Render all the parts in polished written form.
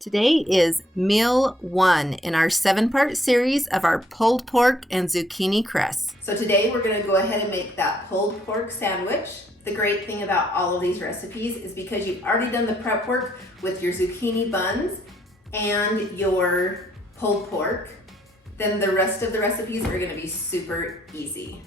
Today is meal 1 in our 7-part series of our pulled pork and zucchini crust. So today we're going to go ahead and make that pulled pork sandwich. The great thing about all of these recipes is because you've already done the prep work with your zucchini buns and your pulled pork, then the rest of the recipes are going to be super easy.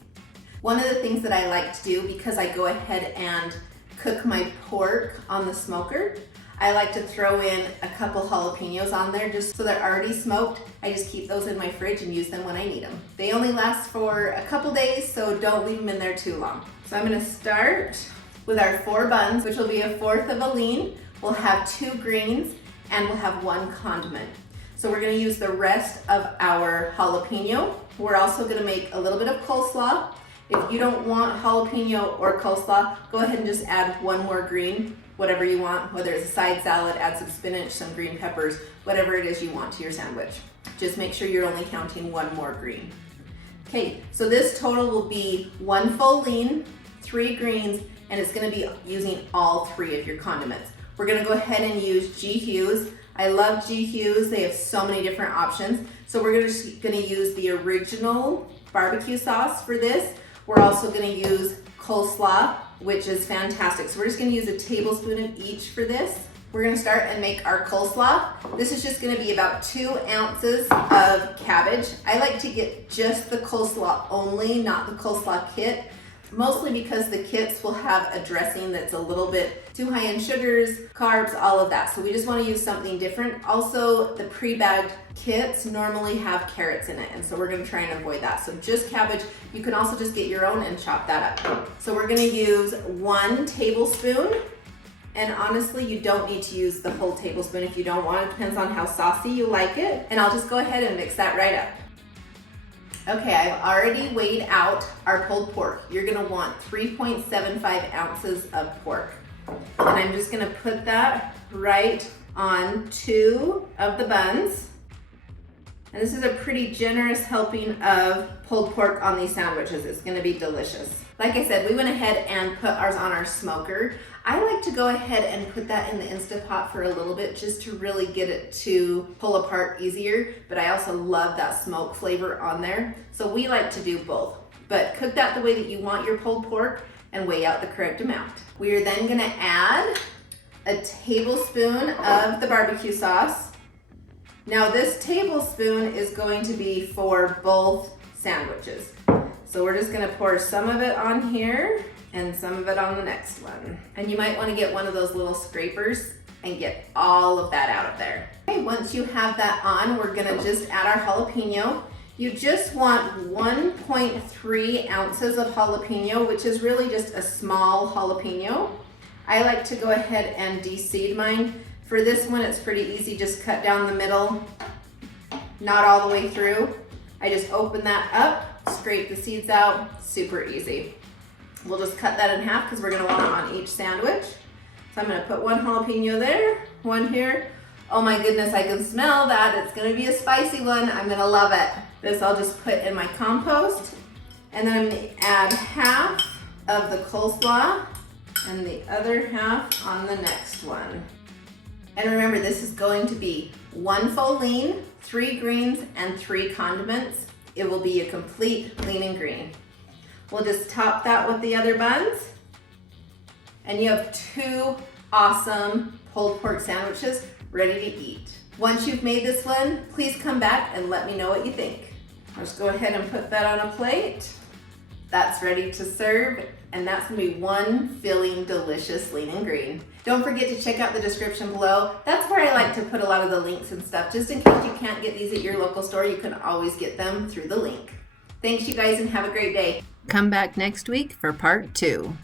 One of the things that I like to do, because I go ahead and cook my pork on the smoker, I like to throw in a couple jalapenos on there just so they're already smoked. I just keep those in my fridge and use them when I need them. They only last for a couple days, so don't leave them in there too long. So I'm gonna start with our 4 buns, which will be 1/4 of a lean. We'll have 2 greens and we'll have 1 condiment. So we're gonna use the rest of our jalapeno. We're also gonna make a little bit of coleslaw. If you don't want jalapeno or coleslaw, go ahead and just add 1 more green, whatever you want, whether it's a side salad, add some spinach, some green peppers, whatever it is you want to your sandwich. Just make sure you're only counting 1 more green. Okay, so this total will be 1 full lean, 3 greens, and it's gonna be using all 3 of your condiments. We're gonna go ahead and use G Hughes. I love G Hughes, they have so many different options. So we're just gonna use the original barbecue sauce for this. We're also gonna use coleslaw, which is fantastic. So we're just gonna use a tablespoon of each for this. We're gonna start and make our coleslaw. This is just gonna be about 2 ounces of cabbage. I like to get just the coleslaw only, not the coleslaw kit, mostly because the kits will have a dressing that's a little bit too high in sugars, carbs, all of that. So we just wanna use something different. Also, the pre-bagged kits normally have carrots in it, and so we're gonna try and avoid that. So just cabbage. You can also just get your own and chop that up. So we're gonna use 1 tablespoon, and honestly, you don't need to use the whole tablespoon if you don't want. It depends on how saucy you like it. And I'll just go ahead and mix that right up. Okay, I've already weighed out our pulled pork. You're gonna want 3.75 ounces of pork. And I'm just gonna put that right on 2 of the buns. And this is a pretty generous helping of pulled pork on these sandwiches. It's gonna be delicious. Like I said, we went ahead and put ours on our smoker. I like to go ahead and put that in the Instant Pot for a little bit just to really get it to pull apart easier, but I also love that smoke flavor on there. So we like to do both, but cook that the way that you want your pulled pork and weigh out the correct amount. We are then gonna add a tablespoon of the barbecue sauce. Now this tablespoon is going to be for both sandwiches. So we're just gonna pour some of it on here and some of it on the next one. And you might wanna get one of those little scrapers and get all of that out of there. Okay, once you have that on, we're gonna just add our jalapeno. You just want 1.3 ounces of jalapeno, which is really just a small jalapeno. I like to go ahead and de-seed mine. For this one, it's pretty easy, just cut down the middle, not all the way through. I just open that up, scrape the seeds out, super easy. We'll just cut that in half because we're gonna want it on each sandwich. So I'm gonna put 1 jalapeno there, 1 here. Oh my goodness, I can smell that. It's gonna be a spicy one. I'm gonna love it. This I'll just put in my compost. And then I'm gonna add half of the coleslaw and the other half on the next one. And remember, this is going to be 1 full lean, 3 greens, and 3 condiments. It will be a complete lean and green. We'll just top that with the other buns. And you have 2 awesome pulled pork sandwiches ready to eat. Once you've made this one, please come back and let me know what you think. I'll just go ahead and put that on a plate. That's ready to serve, and that's gonna be 1 filling, delicious lean and green. Don't forget to check out the description below. That's where I like to put a lot of the links and stuff. Just in case you can't get these at your local store, you can always get them through the link. Thanks you guys and have a great day. Come back next week for part 2.